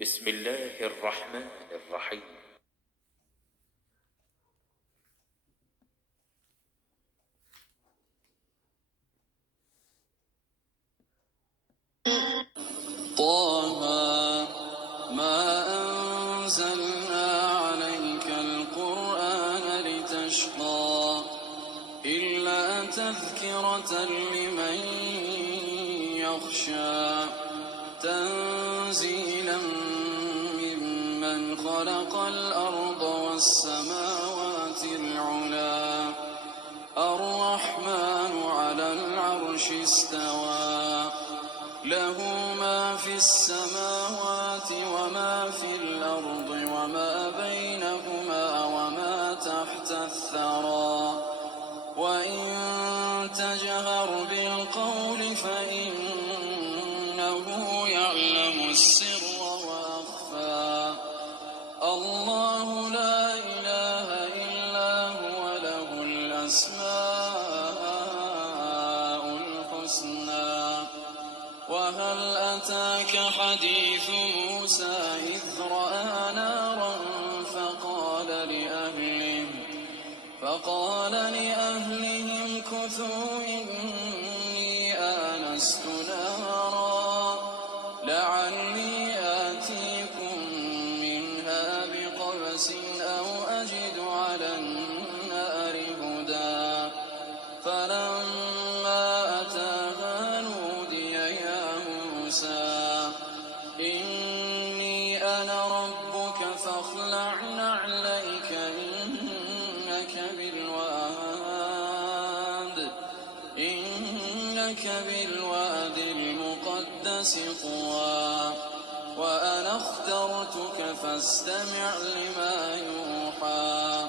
بسم الله الرحمن الرحيم. طه ما أنزلنا عليك القرآن لتشقى إلا تذكرة لمن يخشى تنزيلا ممن خلق الأرض والسماوات العلا الرحمن على العرش استوى له ما في السماوات وما في الأرض وما بينهما وما تحت الثرى وإن تجهر بالقول فإنه يعلم السر وأخفى الله لا إله إلا هو له الأسماء الحسنى وهل أتاك حديث موسى إذ رأى نارا فقال لأهلهم كثوا إني آنست نارا لعلي آتيكم منها بقبس أو أجد على النار هدى فلما أتاها نودي يا موسى إني أنا ربك فاخلع نعليك إنك بالواد المقدس طوى وأنا اخترتك فاستمع لما يوحى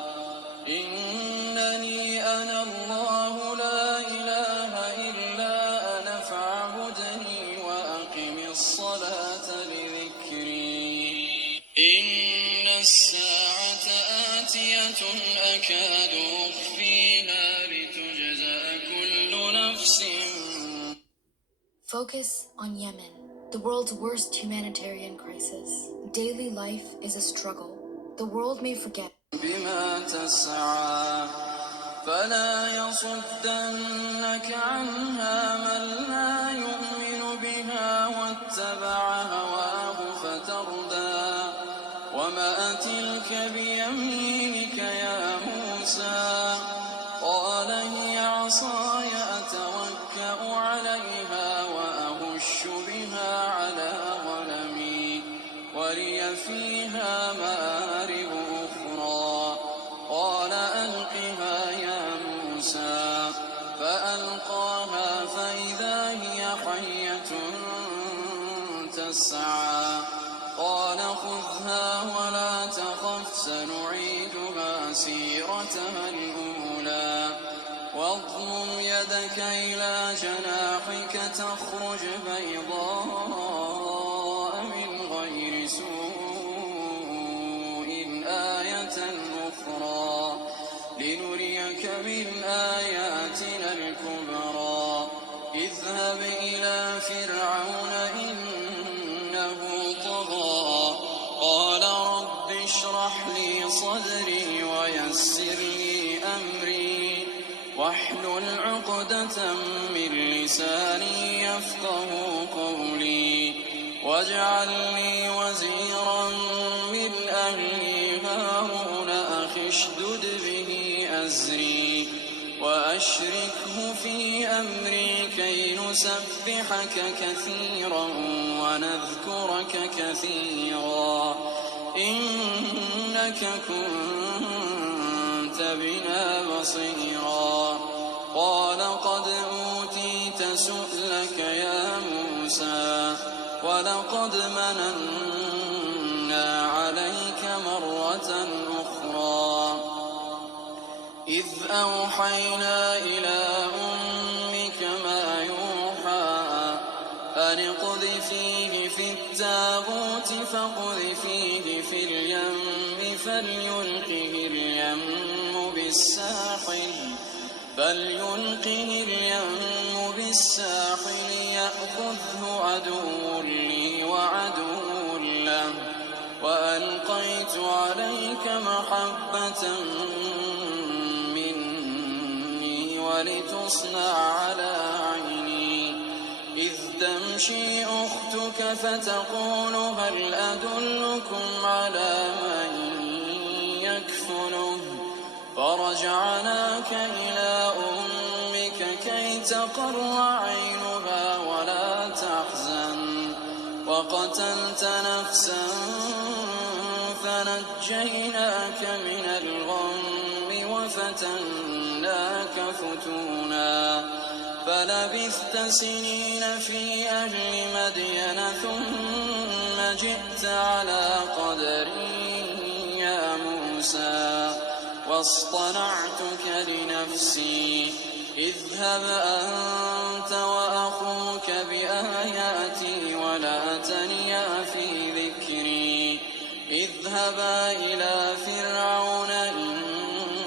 إنني أنا الله لا إله إلا أنا فاعبدني وأقم الصلاة لذكري إن الساعة آتية أكاد أخفيها لتجزى كل نفس. Focus on Yemen, the world's worst humanitarian crisis. Daily life is a struggle. The world may forget. بما تسعى فلا يصدنك عنها من لا يؤمن بها واتبع هواه فتردى وما تلك بيمينك يا موسى قال هي عصاي أتوكأ عليها وأهش بها على غنمي ولي فيها مآرب أخرى قال ألقها يا موسى فألقاها فإذا هي حية تسعى قال خذها ولا تخف سنعيدها سيرتها الأولى واضمم يدك إلى جناحك تخرج بيضاء من غير سوء آية أخرى لنريك من آياتنا الكبرى اذهب إلى فرعون إنه طغى قال رب اشرح لي صدري ويسر لي أمري واحلل عقدة من لساني يفقه قولي واجعل لي وزيرا من أهلي هارون أخي اشدد به أزري وأشركه في أمري كي نسبحك كثيرا ونذكرك كثيرا إنك كنت بنا بصيرا قال قد أوتيت سؤلك يا موسى ولقد مننا عليك مرة أخرى إذ أوحينا إلى أمك ما يوحى أن اقذفيه في التابوت فاقذفيه في اليم فليلقه اليم بالساحل يأخذه عدو لي وعدو له وألقيت عليك محبة مني ولتصنع على عيني إذ تمشي أختك فتقول هل أدلكم على من يكفله فرجعناك إلى أمك كي تقر عينها ولا تحزن وقتلت نفسا فنجيناك من الغم وفتناك فتونا فلبثت سنين في أهل مدين ثم جئت على قدري يا موسى واصطنعتك لنفسي اذهب أنت وأخوك بآياتي ولا تنيا في ذكري اذهبا إلى فرعون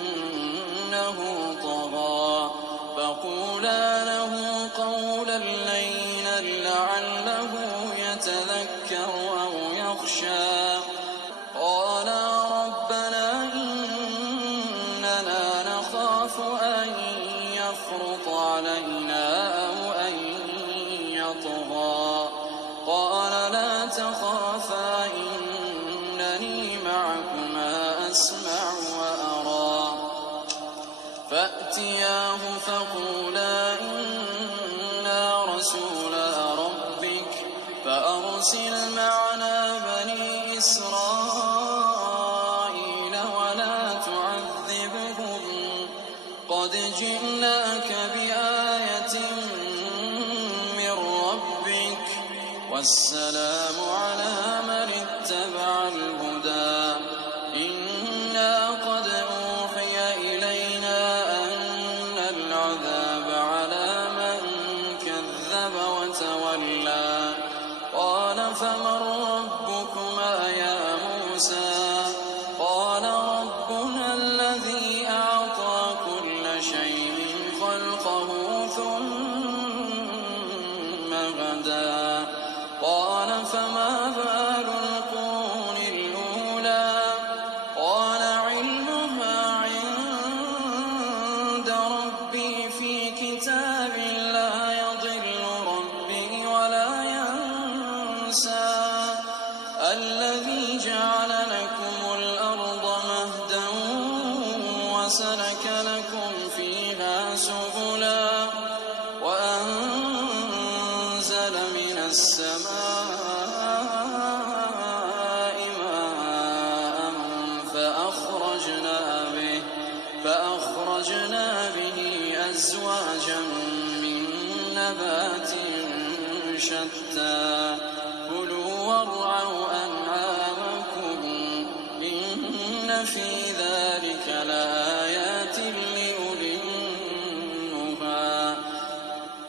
إنه طغى فقولا له قولا لينا لعله يتذكر أو يخشى قالا ربنا إننا نخاف أن يفرط علينا أو أن يطغى قال لا تخافا إنني معكما أسمع وأرى فأتياه فقولا إنا رسولا ربك فأرسل معنا بني إسرائيل ولا تعذبهم قد جئناك بآية من ربك والسلام على من اتبع الهدى إنا قد أوحي إلينا أن العذاب على من كذب وتولى قال فمن ربكما يا موسى قال ربنا الذي أعطى كل شيء خلقه ثم هدى قال فما بال القرون الأولى قال علمها عند ربي في كتاب لا يضل ربي ولا ينسى الذي جعل لكم الأرض مهدا وسلك لكم فيها سبلا وأنزل من السماء ماء فأخرجنا به أزواجا من نبات شتى كلوا وارعوا أنعامكم إن في ذلك لآيات لأولي النهى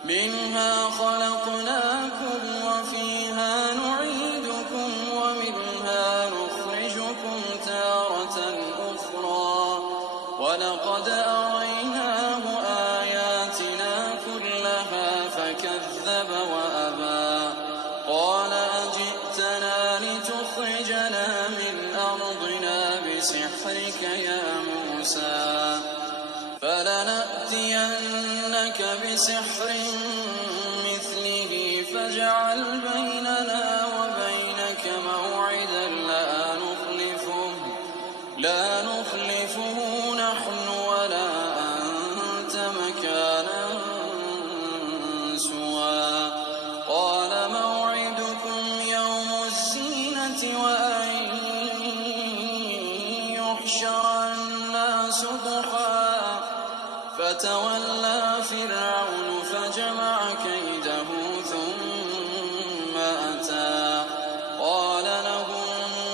منها خلقناكم وفيها نعيدكم ومنها نخرجكم تارة أخرى ولقد أريناه آياتنا كلها فكذب وأبى قال أجئتنا لتخرجنا من أرضنا بسحرك يا موسى فلنأتينك بسحر مثله فاجعل بيننا وبينك موعدا لا نخلفه نحن ولا أنت مكانا سوى قال موعدكم يوم الزينة وأن يحشر الناس ضحى فتولى فرعون فجمع كيده ثم أتى قال لهم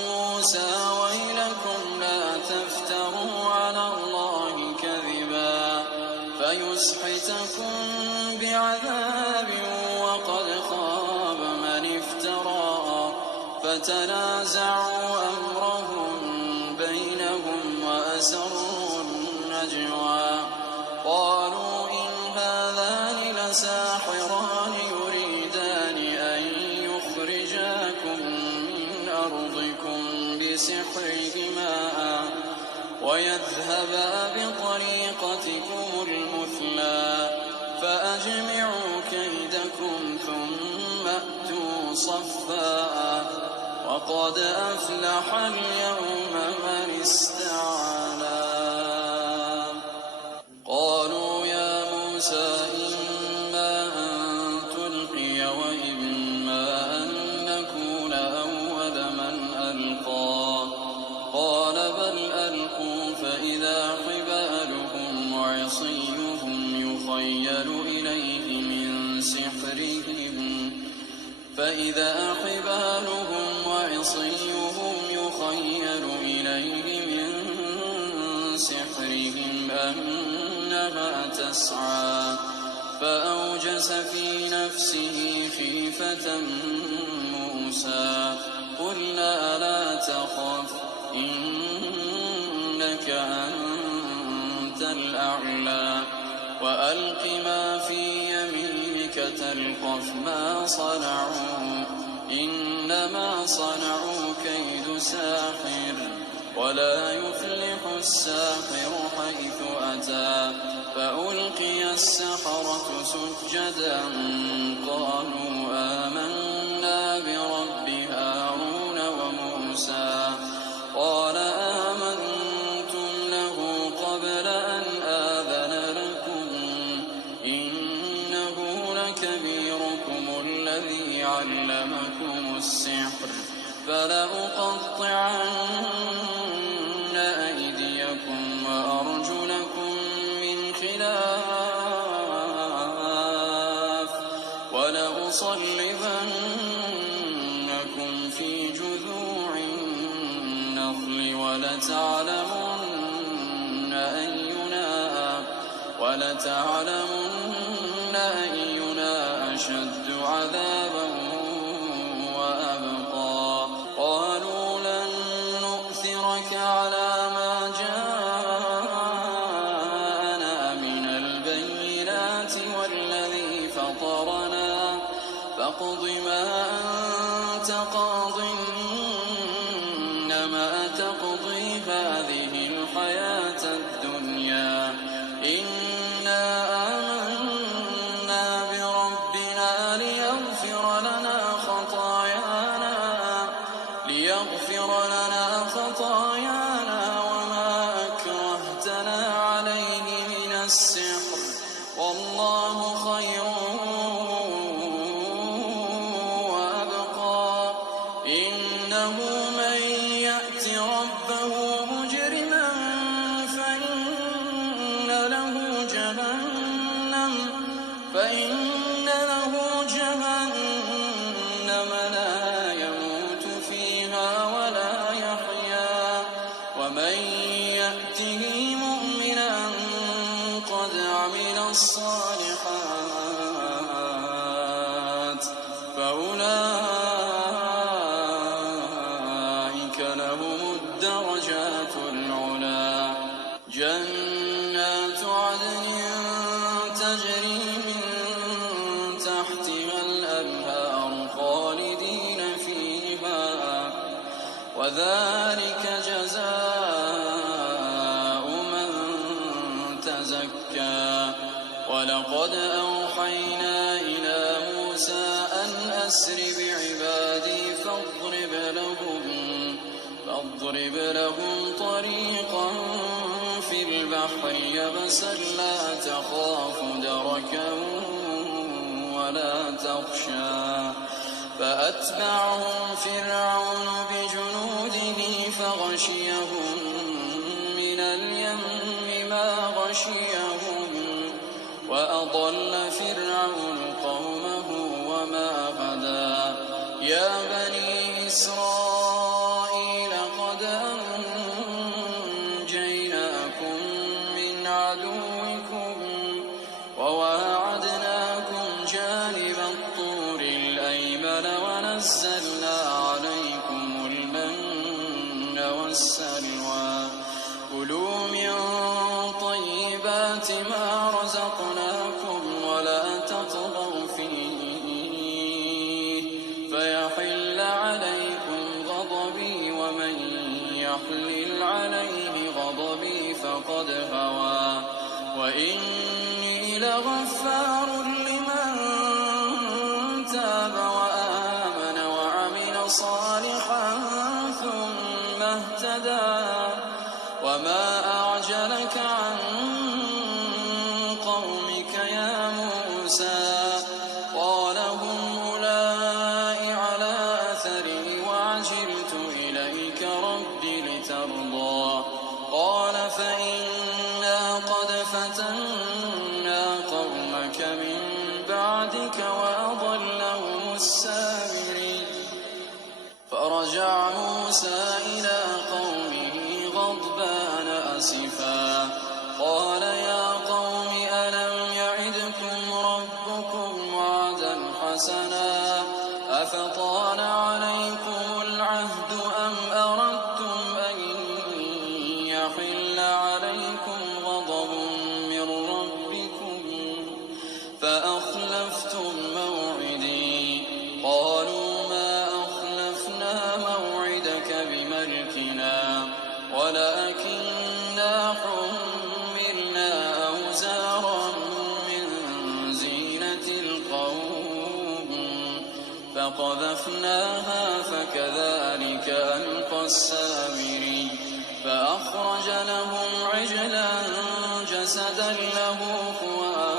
موسى ويلكم لا تفتروا على الله كذبا فيسحتكم بعذاب وقد خاب من افترى فتنازعوا أمرهم بينهم وأسروا النجوى قالوا إن هذان لساحران يريدان أن يخرجاكم من أرضكم بسحرهما ويذهبا بطريقتكم المثلى فأجمعوا كيدكم ثم أتوا صفا وقد أفلح اليوم من استعلى. قالوا يا موسى إما أن تلقي وإما أن نكون أول من ألقى قال بل ألقوا فإذا حبالهم وعصيهم يخيل إليه من سحرهم أنها تسعى فأوجس في نفسه خيفة موسى قلنا لا تخف إنك أنت الأعلى وألق ما في يمينك تلقف ما صنعوا إنما صنعوا كيد ساحر ولا يفلح الساحر حيث أتى فألقي السحرة سجدا قالوا آمنا برب هارون وموسى قال آمنتم له قبل أن آذن لكم إنه لكبيركم الذي علمكم السحر فلأقطعن أيديكم وأرجلكم من خلاف ولأصلبنكم في جذوع النخل ولتعلمن أينا أشد عذابا وأبقى قالوا لن نؤثرك على ما جاءنا من البينات والذي فطرنا فاقض ما أنت قاض إنما تقضي هذه الحياة الدنيا إنا آمنا بربنا ليغفر لنا خطايانا وما أكرهتنا عليه من السحر والله خير وأبقى إنه من يأت ربه مجرما فإن له جهنم لا يموت فيها ولا يحيا ومن يأته مؤمنا قد عمل الصالحات فأولئك لهم الدرجات العلى جنات عدن تجري من تحتها الأنهار خالدين فيها وذلك جزاء من تزكى ولقد أوحينا إلى موسى أن أسر بعبادي فاضرب لهم طريقا في البحر يبسا لا تخاف دركا ولا تخشى فأتبعهم فرعون بجنوده فغشيهم من اليم ما غشيهم وأضل فرعون قومه وما هدى يا بني إسرائيل قد أنجيناكم من عدوكم وواعدناكم جانب الطور الأيمن ونزلنا عليكم المن والسلوى كلوا من طيبات ما رزقناكم ولا تطغوا فيه فيحل عليكم غضبي ومن يحلل عليه غضبي فقد هوى وإني لغفار لمن تاب وآمن وعمل صالحا ثم اهتدى وما أعجلك عن قومك يا موسى قال هم أولئك على أثري وعجلت إليك رب لترضى قال فإنا قد فتنا قومك من بعدك وأضلهم السامرين فرجع موسى إلى قومه غضبان أسفا قال يا قوم ألم يعدكم ربكم وعدا حسنا أفطال عليكم العهد أم أردتم أن يحل عليكم غضب من ربكم فأخلفتم موعدي قالوا ما أخلفنا موعدك بملكنا ولكننا حملنا أوزارا من زينة القوم فقذفناها فكذلك ألقى السامري فأخرج لهم عجلا جسدا له خوار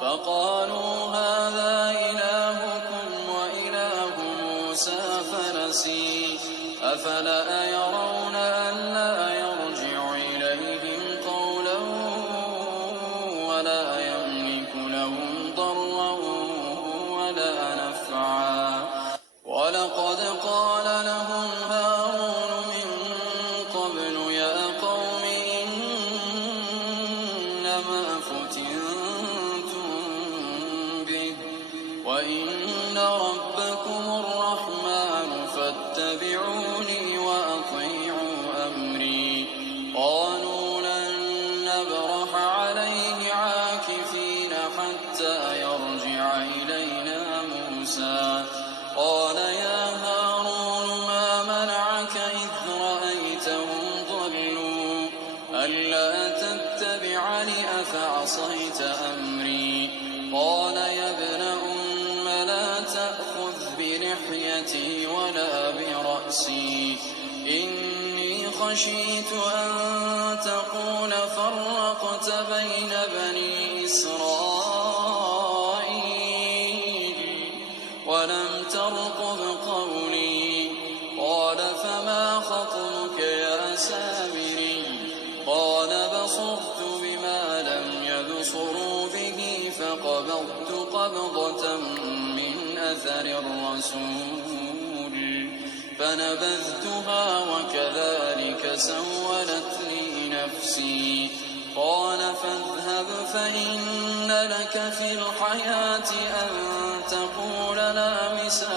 فقالوا هذا إلهكم وإله موسى فنسي أفلا يرون ألا يرجع إليهم قولا ولا يملك لهم ضرا ولا نفعا ولقد قال لهم هارون من قبل يا قوم إنما فتنتم به وإن ربكم الرحمن فاتبعوني وأطيعوا أمري قالوا لن نبرح عليه عاكفين حتى يرجع إلينا موسى قال يا هارون ما منعك إذ رأيتهم ضلوا ألا تتبعني أفعصيت أمري قال يا ابن أم لا تأخذ بلحيتي ولا برأسي إني خشيت أن تقول فرقت بين بني إسرائيل ولم ترقب قولي قال فما خطبك يا سامري قال بصرت بما لم يبصروا به فقبضت قبضة من أثر الرسول فنبذتها وكذلك سولت لي نفسي قال فاذهب فإن لك في الحياة أن تقول لا مساس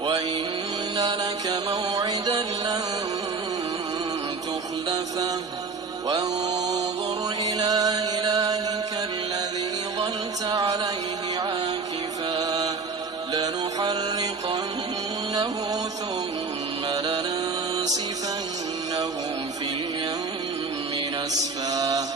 وإن لك موعدا لن تخلفه وانظر إلى إلهك الذي ظلت عليه عاكفا لنحرقنه ثم لننسفنه في اليم نسفا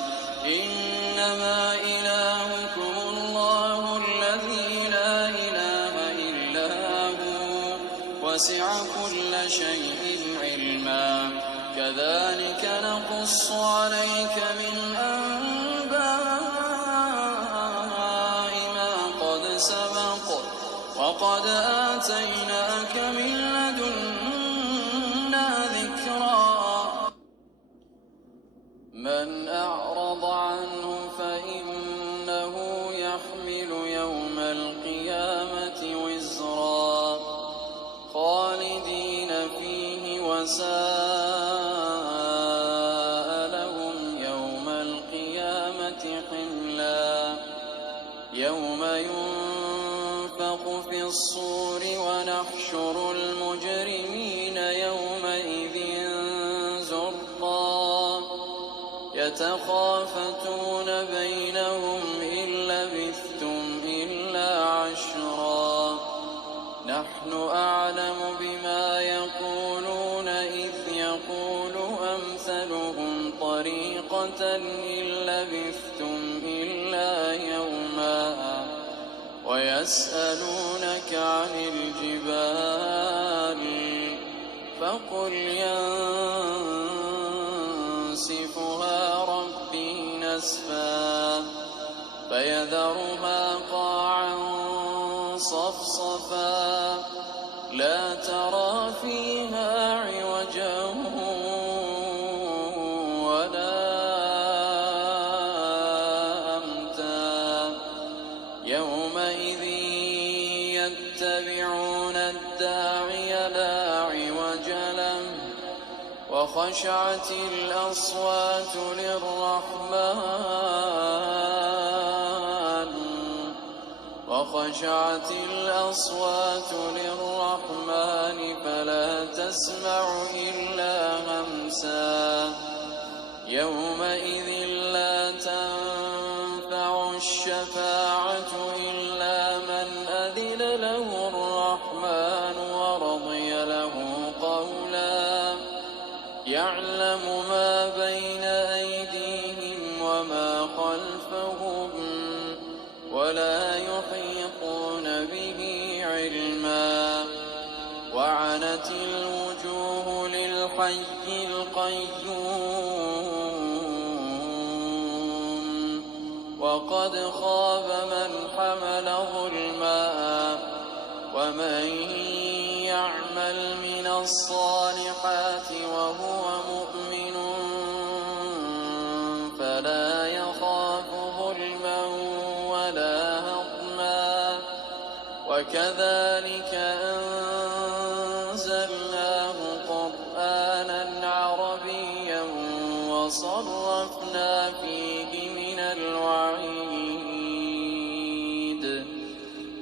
إنما إلهكم الله الذي لا إله إلا هو وسع كل شيء علما كذلك نقص عليك من أنباء ما قد سبق وقد آتيناك من لدنا ذكرا من أعرض عنه فإنه يحمل يوم القيامة وزرا خالدين فيه وساء لهم يوم القيامة حملا يوم ينفق في الصور ونحشر المجرمين يومئذ زرقا يتخافتون بينهم إن لبثتم إلا عشرا نحن أعلم بما يقولون إذ يقول أمثلهم طريقة إن لبثتم إلا يوما ويسألونك عن الجبال فقل ينسفها ربي نسفا فيذرها قاعا صفصفا لا ترى فيها عوجا ولا أمتا يومئذ يتبعون الداعي لا عوج له وخشعت الأصوات للرحمن فلا تسمع إلا همسا يومئذ لا تنفع الشفاعة إلا من أذن له الرحمن ورضي له قولا يعلم ما بين أيديهم وما خلفهم ولا يحيطون به علما وعنت الوجوه للحي القيوم وقد خاب من حمل ظلما ومن يعمل من الصالحات وهو مؤمن فلا يخاف ظلما ولا هضما وكذلك أنزلناه قرآنا عربيا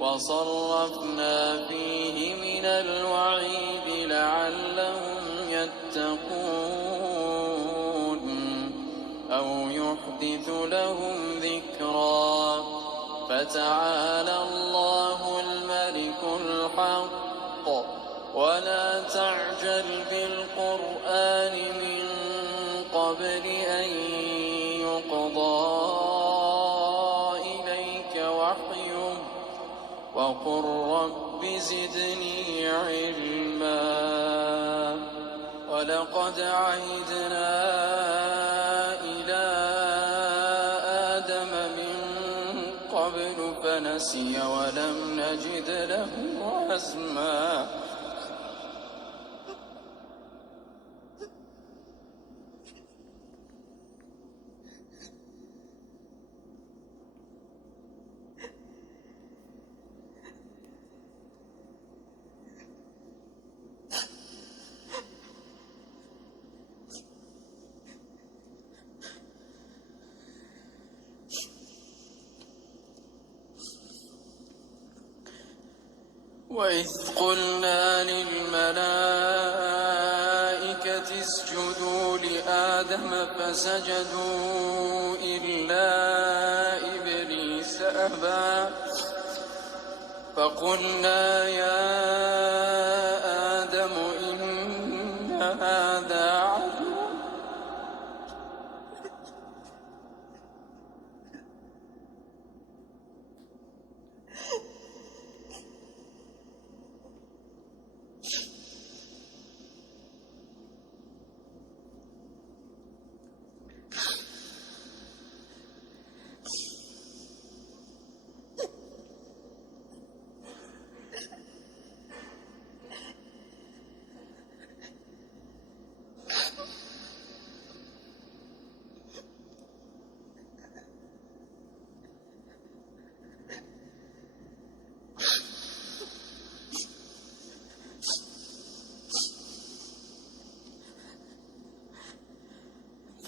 وصرفنا فيه من الوعيد لعلهم يتقون أو يحدث لهم ذكرا فتعالى الله الملك الحق ولا تعجل بالقرآن من قبل أن يقضى إليك وحيه وقل رب زدني علما ولقد عهدنا إلى آدم من قبل فنسي ولم نجد له عزما وإذ قلنا للملائكة اسجدوا لآدم فسجدوا إلا إبليس أبى فقلنا يا آدم إن هذا عدو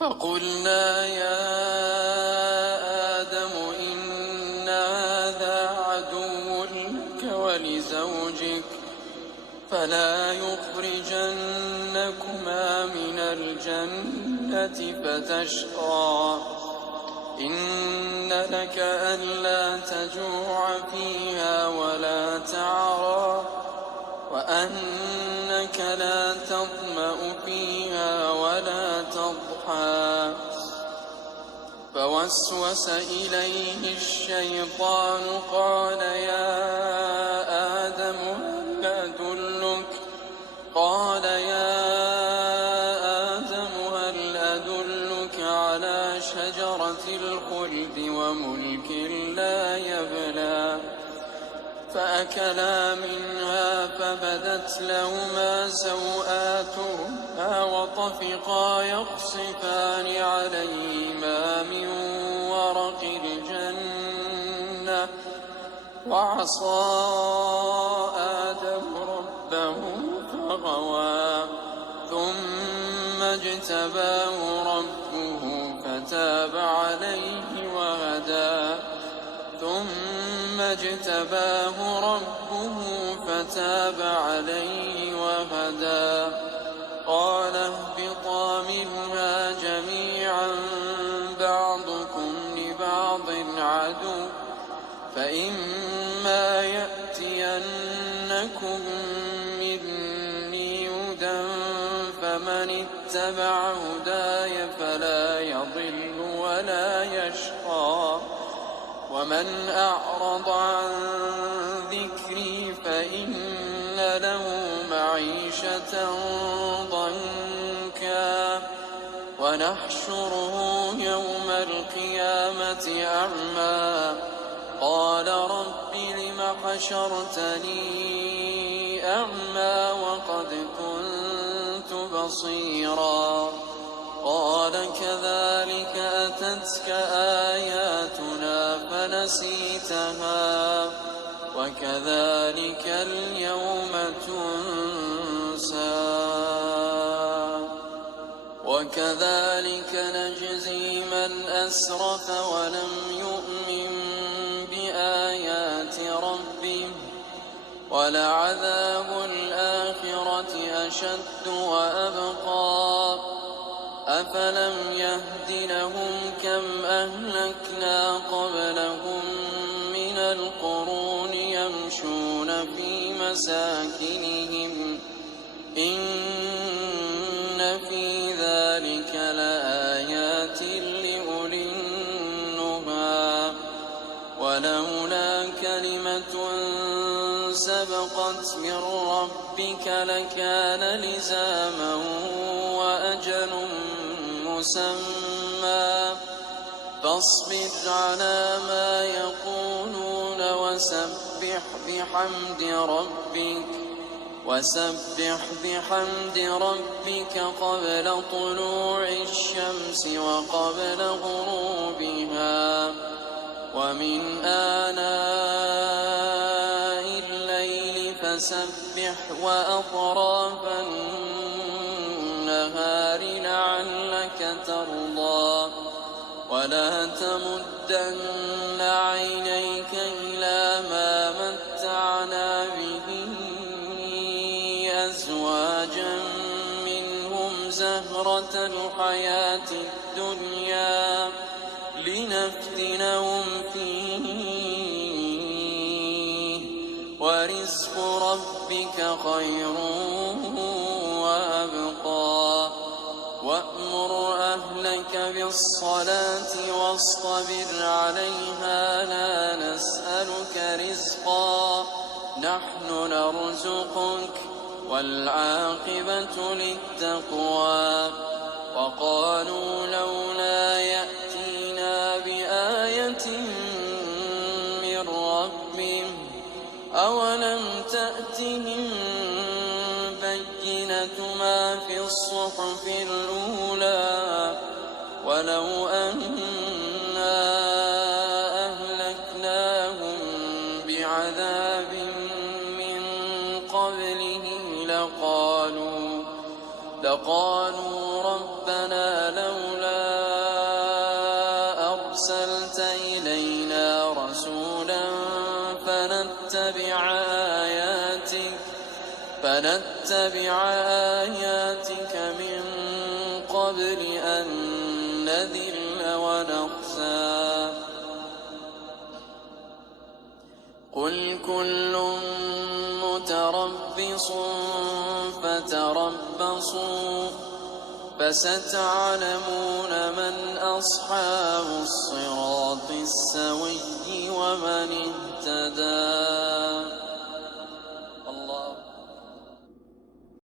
فقلنا يا آدم إن هذا عدو لك ولزوجك فلا يخرجنكما من الجنة فتشقى إن لك ألا تجوع فيها ولا تعرى وأنك لا تظمأ فيها ولا تضحى فوسوس إليه الشيطان قال يا آدم هل أدلك على شجرة الخلد وملك لا يبلى فأكلا منها فبدت لهما سوآتهما وطفقا يخصفان عليهما من ورق الجنة وعصى آدم ربه فغوى ثم اجتباه ربه فتاب عليه وهدى قال اهبطا منها جميعا بعضكم لبعض عدو فإما يأتينكم مني هدى فمن اتبع هداي فلا يضل ولا يشقى ومن أعرض عن ذكري فإن له معيشة ضنكا ونحشره يوم القيامة أعمى قال رب لم حشرتني أعمى وقد كنت بصيرا قال كذلك أتتك آياتنا فنسيتها وكذلك اليوم تنسى وكذلك نجزي من أسرف ولم يؤمن بآيات ربه ولعذاب الآخرة أشد وأبقى أفلم يهد لهم كم أهلكنا قبلهم من القرون يمشون في مساكنهم إن في ذلك لآيات لأولي النهى ولولا كلمة سبقت من ربك لكان لزاما وأجل مسمى فاصبر على ما يقولون وسبح بحمد ربك قبل طلوع الشمس وقبل غروبها ومن آناء الليل فسبح وأطراف النهار لعلك ترضى ولا تمدن عينيك إلى ما متعنا به أزواجا منهم زهرة الحياة الدنيا لنفتنهم فيه ورزق ربك خير وأبقى وأمر أهلك بالصلاة واصطبر عليها لا نسألك رزقا نحن نرزقك والعاقبة للتقوى وقالوا لولا يأتينا بآية من ربه أولم تأتهم بينة ما في الصحف الأولى ولو أنا أهلكناهم بعذاب من قبله لقالوا ربنا لولا أرسلت إلينا رسولا فنتبع آياتك من قبل أن نذل ونخزى قل كل متربص فتربصوا فستعلمون من أصحاب الصراط السوي ومن اهتدى.